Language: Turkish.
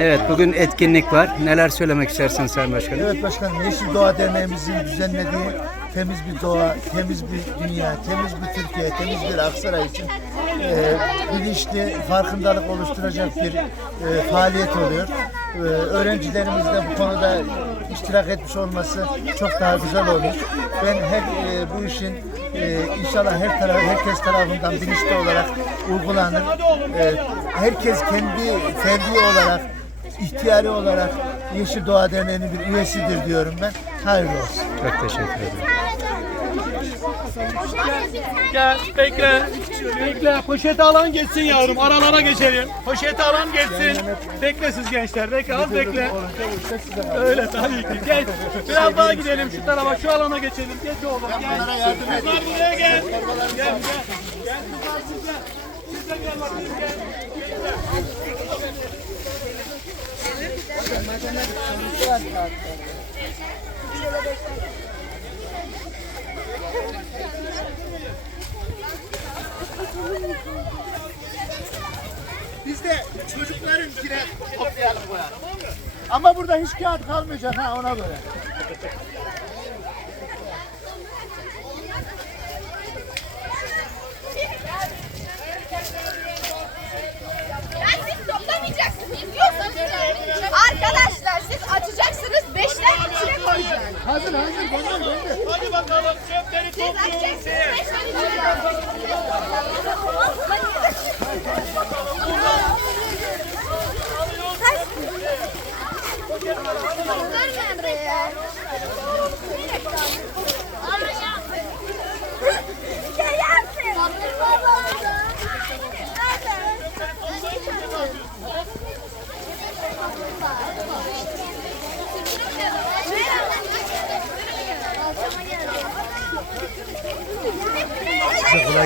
Evet bugün etkinlik var. Neler söylemek istersin Sayın Başkanım? Evet başkanım Yeşil Doğa Derneğimizin düzenlediği temiz bir doğa, temiz bir dünya, temiz bir Türkiye, temiz bir Aksaray için e, bilinçli farkındalık oluşturacak bir e, faaliyet oluyor. E, öğrencilerimiz de bu konuda iştirak etmiş olması çok daha güzel olur. Ben her e, bu işin e, inşallah her taraf, herkes tarafından bilinçli olarak uygulanır. E, herkes kendi ferdi olarak ihtiyari olarak Yeşil Doğa Derneği'nin bir üyesidir diyorum ben. Hayırlı olsun. Çok teşekkür ederim. Gel bekle. Bekle. Poşeti alan geçsin yavrum. Aralara geçelim. Poşeti alan geçsin. Bekle siz gençler. Bekle az bekle. Öyle tabii ki. Gel. Biraz daha gidelim şu tarafa. Şu alana geçelim. Geç oğlum. Gel. Kızlar buraya gel. Gel gel. Gel kızlar siz de. Siz de gel bakayım gel. Biz de çocukların kire toplayalım koyalım. Ama burada hiç kağıt kalmayacak ha ona göre. Hazır hazır benden benden. Hadi bakalım. Çöpleri topluyoruz. açacaksınız. Beşler içine Kolay Yeah.